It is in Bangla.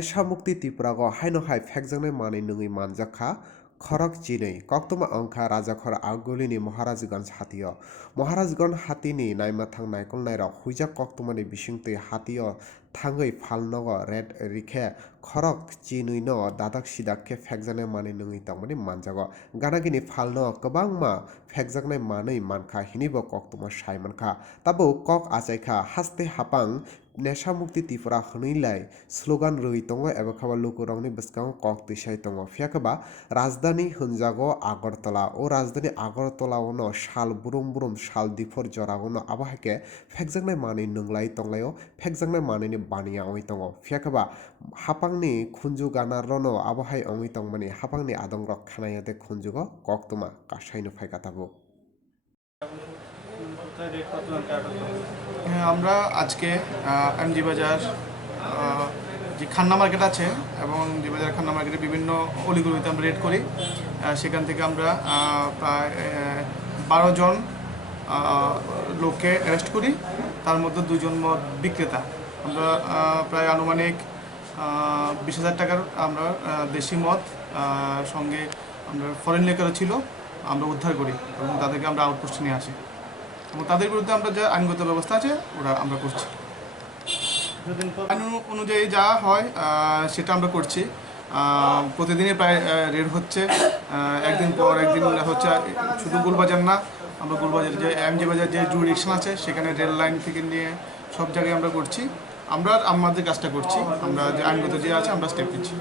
Samukti Tipurago Haino Hai Phegjaknai Mani Nungi Manjakha Khorok Chinui Koktoma Angkha Rajakhor Agulini Maharajgan Hatio Maharajgan Hatini Naimathang Naikol Nairok Huijak Koktomani Bisingtui Hatio Thangui Phalnogo Red Rikhe Khorok Chinui no Dadak Sidakhe Phegjaknai Mani Nungi Tangmani Manjago Ganagini Phalno Kwbangma Phegjaknai Manui Mankha Hinibo Koktoma Sai Mankha Tabo Kok Achaikha Haste Hapang Neshamukti Tipura Hnuilai slogan rui tongo eba khaba lukurongni bwskango kok twisai tongo phiakaba rajdhani hunjago Agartala o rajdhani Agartala no sal burum sal difor jorago no abahake phegjaknai manui nunglai tonglaio phegjaknai manui ni baniya ongoi tongo phiakaba hapangni khunju gana rono abahai ongoi tongmani hapangni adongrok khanayate khunjugo koktoma kasai no phaika tabo আমরা আজকে এমজি বাজার যে খান্না মার্কেট আছে এবং জি বাজার খান্না মার্কেটে বিভিন্ন অলিগলিতে আমরা রেড করি। সেখান থেকে আমরা প্রায় 12 জন লোককে অ্যারেস্ট করি, তার মধ্যে 2 জন মদ বিক্রেতা। আমরা প্রায় আনুমানিক 20,000 টাকার আমরা দেশি মদ সঙ্গে আমরা ফরেন লিকারও ছিল আমরা উদ্ধার করি এবং তাদেরকে আমরা আউটপোস্টে নিয়ে আসি এবং তাদের বিরুদ্ধে আমরা যে আইনগত ব্যবস্থা আছে ওরা আমরা করছি। আইন অনুযায়ী যা হয় সেটা আমরা করছি। প্রতিদিনই প্রায় রেড হচ্ছে, একদিন পর একদিন হচ্ছে। শুধু গোলবাজার না, আমরা গোলবাজার যে এমজি বাজার যে জুরিডিকশন আছে সেখানে রেল লাইন থেকে নিয়ে সব জায়গায় আমরা করছি। আমরা আমাদের কাজটা করছি, আমরা যে আইনগত যে আছে আমরা স্টেপ নিচ্ছি।